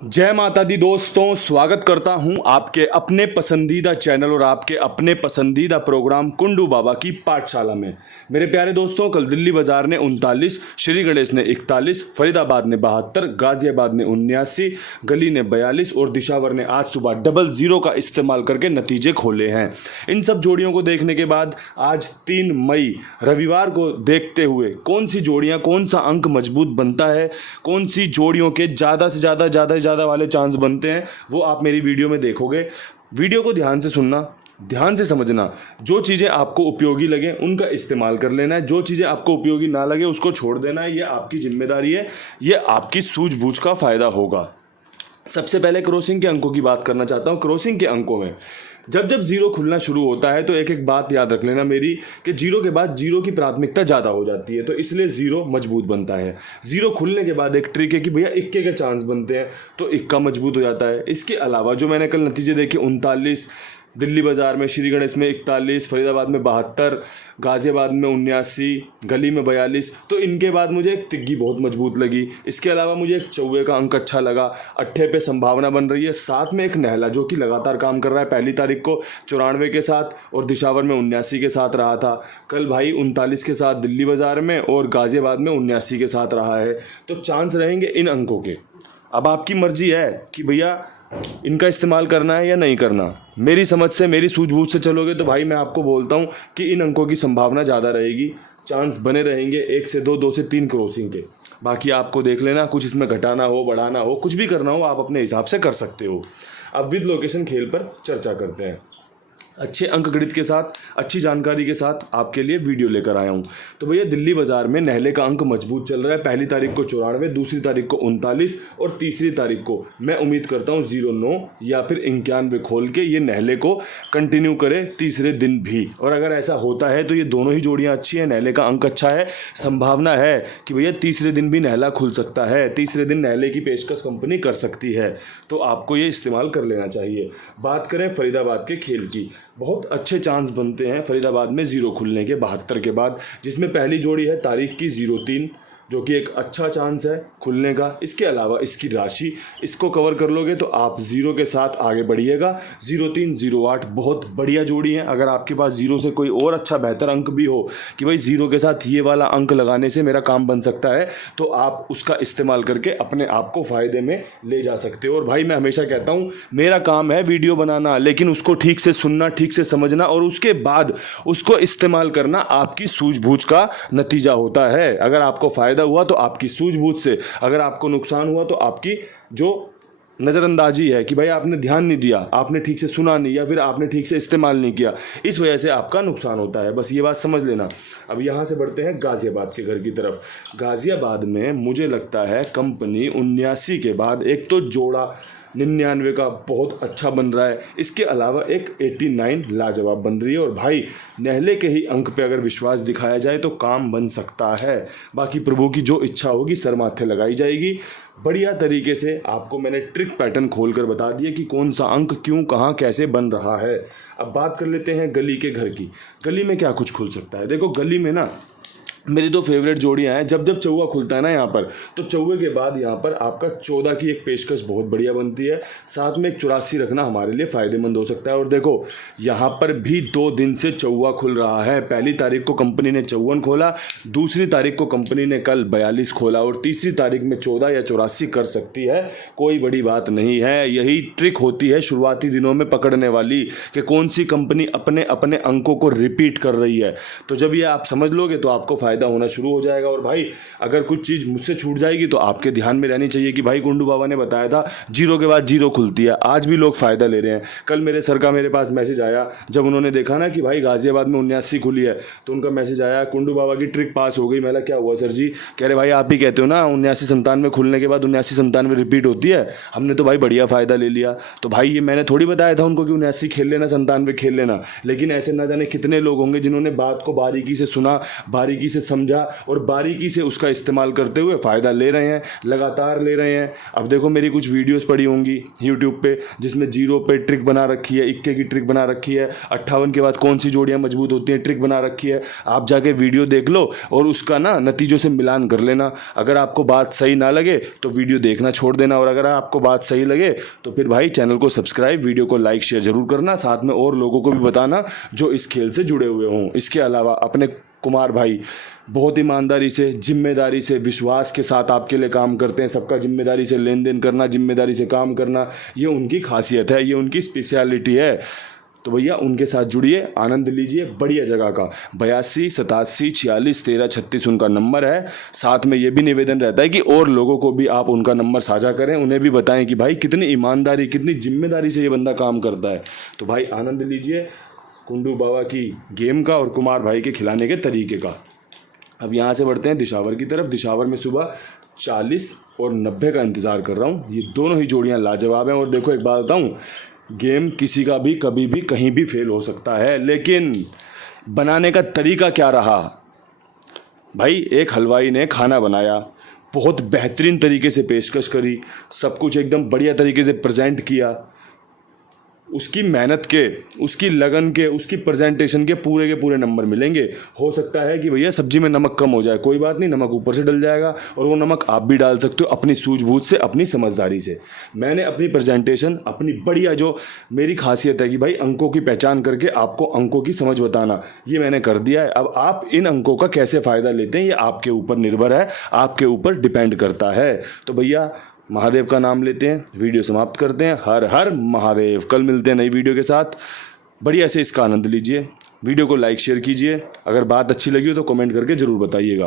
जय माता दी दोस्तों, स्वागत करता हूं आपके अपने पसंदीदा चैनल और आपके अपने पसंदीदा प्रोग्राम कुंडू बाबा की पाठशाला में। मेरे प्यारे दोस्तों, कल दिल्ली बाजार ने 39, श्री गणेश ने 41, फरीदाबाद ने 72, गाजियाबाद ने 79, गली ने 42 और दिशावर ने आज सुबह 00 का इस्तेमाल करके नतीजे खोले हैं। इन सब जोड़ियों को देखने के बाद आज 3 मई रविवार को देखते हुए कौन सी जोड़ियाँ, कौन सा अंक मजबूत बनता है, कौन सी जोड़ियों के ज़्यादा से ज़्यादा वाले चांस बनते हैं, वो आप मेरी वीडियो में देखोगे। वीडियो को ध्यान से सुनना, ध्यान से समझना। जो चीज़ें आपको उपयोगी लगे उनका इस्तेमाल कर लेना है, जो चीज़ें आपको उपयोगी ना लगे उसको छोड़ देना है। ये आपकी जिम्मेदारी है, ये आपकी सूझबूझ का फ़ायदा होगा। सबसे पहले क्रॉसिंग के अंकों की बात करना चाहता हूँ। क्रॉसिंग के अंकों में जब जब जीरो खुलना शुरू होता है तो एक एक बात याद रख लेना मेरी, कि जीरो के बाद जीरो की प्राथमिकता ज़्यादा हो जाती है, तो इसलिए जीरो मजबूत बनता है। जीरो खुलने के बाद एक ट्रिक है कि भैया इक्के के चांस बनते हैं, तो इक्का मजबूत हो जाता है। इसके अलावा जो मैंने कल नतीजे देखे 39, दिल्ली बाजार में, श्री गणेश में 41, फरीदाबाद में 72, गाजियाबाद में 79, गली में 42, तो इनके बाद मुझे एक तिग्गी बहुत मजबूत लगी। इसके अलावा मुझे एक चौवे का अंक अच्छा लगा, अट्ठे पे संभावना बन रही है। साथ में एक नहला जो कि लगातार काम कर रहा है, पहली तारीख को 94 के साथ और दिशावर में 79 के साथ रहा था। कल भाई 39 के साथ दिल्ली बाजार में और गाजियाबाद में 79 के साथ रहा है। तो चांस रहेंगे इन अंकों के। अब आपकी मर्जी है कि भैया इनका इस्तेमाल करना है या नहीं करना। मेरी समझ से, मेरी सूझबूझ से चलोगे तो भाई मैं आपको बोलता हूँ कि इन अंकों की संभावना ज़्यादा रहेगी, चांस बने रहेंगे 1 से 2, 2 से 3 क्रॉसिंग के। बाकी आपको देख लेना, कुछ इसमें घटाना हो, बढ़ाना हो, कुछ भी करना हो आप अपने हिसाब से कर सकते हो। अब विद लोकेशन खेल पर चर्चा करते हैं। अच्छे अंक गणित के साथ, अच्छी जानकारी के साथ आपके लिए वीडियो लेकर आया हूँ। तो भैया दिल्ली बाजार में नहले का अंक मजबूत चल रहा है। पहली तारीख को 94, दूसरी तारीख को 39 और तीसरी तारीख को मैं उम्मीद करता हूँ 09 या फिर 91 खोल के ये नहले को कंटिन्यू करे तीसरे दिन भी। और अगर ऐसा होता है तो ये दोनों ही जोड़ियाँ अच्छी हैं, नहले का अंक अच्छा है, संभावना है कि भैया तीसरे दिन भी नहला खुल सकता है, तीसरे दिन नहले की पेशकश कंपनी कर सकती है, तो आपको ये इस्तेमाल कर लेना चाहिए। बात करें फरीदाबाद के खेल की, बहुत अच्छे चांस बनते हैं फरीदाबाद में जीरो खुलने के 72 के बाद, जिसमें पहली जोड़ी है तारीख की 03, जो कि एक अच्छा चांस है खुलने का। इसके अलावा इसकी राशि, इसको कवर कर लोगे तो आप जीरो के साथ आगे बढ़िएगा। 03, 08 बहुत बढ़िया जोड़ी है। अगर आपके पास जीरो से कोई और अच्छा बेहतर अंक भी हो कि भाई जीरो के साथ ये वाला अंक लगाने से मेरा काम बन सकता है, तो आप उसका इस्तेमाल करके अपने आप को फ़ायदे में ले जा सकते हो। और भाई मैं हमेशा कहता हूँ मेरा काम है वीडियो बनाना, लेकिन उसको ठीक से सुनना, ठीक से समझना और उसके बाद उसको इस्तेमाल करना आपकी सूझबूझ का नतीजा होता है। अगर आपको फ़ायदा हुआ तो आपकी सूझबूझ से, अगर आपको नुकसान हुआ तो आपकी जो नज़रअंदाजी है कि भाई आपने ध्यान नहीं दिया, आपने ठीक से सुना नहीं या फिर आपने ठीक से इस्तेमाल नहीं किया, इस वजह से आपका नुकसान होता है। बस ये बात समझ लेना। अब यहाँ से बढ़ते हैं गाज़ियाबाद के घर की तरफ। गाज़ियाबाद में मुझे लगता है कंपनी 79 के बाद एक तो जोड़ा 99 का बहुत अच्छा बन रहा है, इसके अलावा एक 89 लाजवाब बन रही है। और भाई नहले के ही अंक पे अगर विश्वास दिखाया जाए तो काम बन सकता है। बाकी प्रभु की जो इच्छा होगी सर माथे लगाई जाएगी। बढ़िया तरीके से आपको मैंने ट्रिक पैटर्न खोल कर बता दिया कि कौन सा अंक क्यों, कहाँ, कैसे बन रहा है। अब बात कर लेते हैं गली के घर की। गली में क्या कुछ खुल सकता है। देखो गली में ना मेरी 2 फेवरेट जोड़ियां हैं। जब जब चौवा खुलता है ना यहाँ पर, तो चौवे के बाद यहाँ पर आपका 14 की एक पेशकश बहुत बढ़िया बनती है। साथ में एक 84 रखना हमारे लिए फ़ायदेमंद हो सकता है। और देखो यहाँ पर भी 2 दिन से चौवा खुल रहा है। पहली तारीख को कंपनी ने 54 खोला, दूसरी तारीख को कंपनी ने कल 42 खोला और तीसरी तारीख में 14 या 84 कर सकती है। कोई बड़ी बात नहीं है। यही ट्रिक होती है शुरुआती दिनों में पकड़ने वाली, कि कौन सी कंपनी अपने अपने अंकों को रिपीट कर रही है। तो जब ये आप समझ लोगे तो आपको फ़ायदा होना शुरू हो जाएगा। और भाई अगर कुछ चीज़ मुझसे छूट जाएगी तो आपके ध्यान में रहनी चाहिए कि भाई कुंडू बाबा ने बताया था जीरो के बाद जीरो खुलती है। आज भी लोग फ़ायदा ले रहे हैं। कल मेरे सर का मेरे पास मैसेज आया, जब उन्होंने देखा ना कि भाई गाज़ियाबाद में 79 खुली है, तो उनका मैसेज आया कुंडू बाबा की ट्रिक पास हो गई। मैंने क्या हुआ सर जी? कह रहे भाई आप ही कहते हो ना 79-97 खुलने के बाद 79-97 रिपीट होती है, हमने तो भाई बढ़िया फ़ायदा ले लिया। तो भाई ये मैंने थोड़ी बताया था उनको कि 79 खेल लेना, 97 खेल लेना। लेकिन ऐसे ना जाने कितने लोग होंगे जिन्होंने बात को बारीकी से सुना, बारीकी से समझा और बारीकी से उसका इस्तेमाल करते हुए फ़ायदा ले रहे हैं, लगातार ले रहे हैं। अब देखो मेरी कुछ वीडियोस पड़ी होंगी यूट्यूब पे जिसमें 0 पे ट्रिक बना रखी है, 21 की ट्रिक बना रखी है, 58 के बाद कौन सी जोड़ियाँ मजबूत होती हैं ट्रिक बना रखी है। आप जाके वीडियो देख लो और उसका ना नतीजों से मिलान कर लेना। अगर आपको बात सही ना लगे तो वीडियो देखना छोड़ देना, और अगर आपको बात सही लगे तो फिर भाई चैनल को सब्सक्राइब, वीडियो को लाइक शेयर जरूर करना, साथ में और लोगों को भी बताना जो इस खेल से जुड़े हुए हों। इसके अलावा अपने कुमार भाई बहुत ईमानदारी से, जिम्मेदारी से, विश्वास के साथ आपके लिए काम करते हैं। सबका जिम्मेदारी से लेन देन करना, जिम्मेदारी से काम करना, ये उनकी खासियत है, ये उनकी स्पेशलिटी है। तो भैया उनके साथ जुड़िए, आनंद लीजिए बढ़िया जगह का। 82 87 46 13 36 उनका नंबर है। साथ में ये भी निवेदन रहता है कि और लोगों को भी आप उनका नंबर साझा करें, उन्हें भी बताएं कि भाई कितनी ईमानदारी, कितनी जिम्मेदारी से ये बंदा काम करता है। तो भाई आनंद लीजिए कुंडू बाबा की गेम का और कुमार भाई के खिलाने के तरीके का। अब यहाँ से बढ़ते हैं दिशावर की तरफ। दिशावर में सुबह 40 और 90 का इंतज़ार कर रहा हूँ। ये दोनों ही जोड़ियाँ लाजवाब हैं। और देखो एक बात बताऊँ, गेम किसी का भी कभी भी कहीं भी फेल हो सकता है, लेकिन बनाने का तरीका क्या रहा। भाई एक हलवाई ने खाना बनाया, बहुत बेहतरीन तरीके से पेशकश करी, सब कुछ एकदम बढ़िया तरीके से प्रेजेंट किया। उसकी मेहनत के, उसकी लगन के, उसकी प्रेजेंटेशन के पूरे नंबर मिलेंगे। हो सकता है कि भैया सब्जी में नमक कम हो जाए, कोई बात नहीं, नमक ऊपर से डल जाएगा और वो नमक आप भी डाल सकते हो अपनी सूझबूझ से, अपनी समझदारी से। मैंने अपनी प्रेजेंटेशन, अपनी बढ़िया, जो मेरी खासियत है कि भाई अंकों की पहचान करके आपको अंकों की समझ बताना, ये मैंने कर दिया है। अब आप इन अंकों का कैसे फ़ायदा लेते हैं ये आपके ऊपर निर्भर है, आपके ऊपर डिपेंड करता है। तो भैया महादेव का नाम लेते हैं, वीडियो समाप्त करते हैं। हर हर महादेव। कल मिलते हैं नई वीडियो के साथ। बढ़िया से इसका आनंद लीजिए, वीडियो को लाइक शेयर कीजिए। अगर बात अच्छी लगी हो तो कमेंट करके ज़रूर बताइएगा।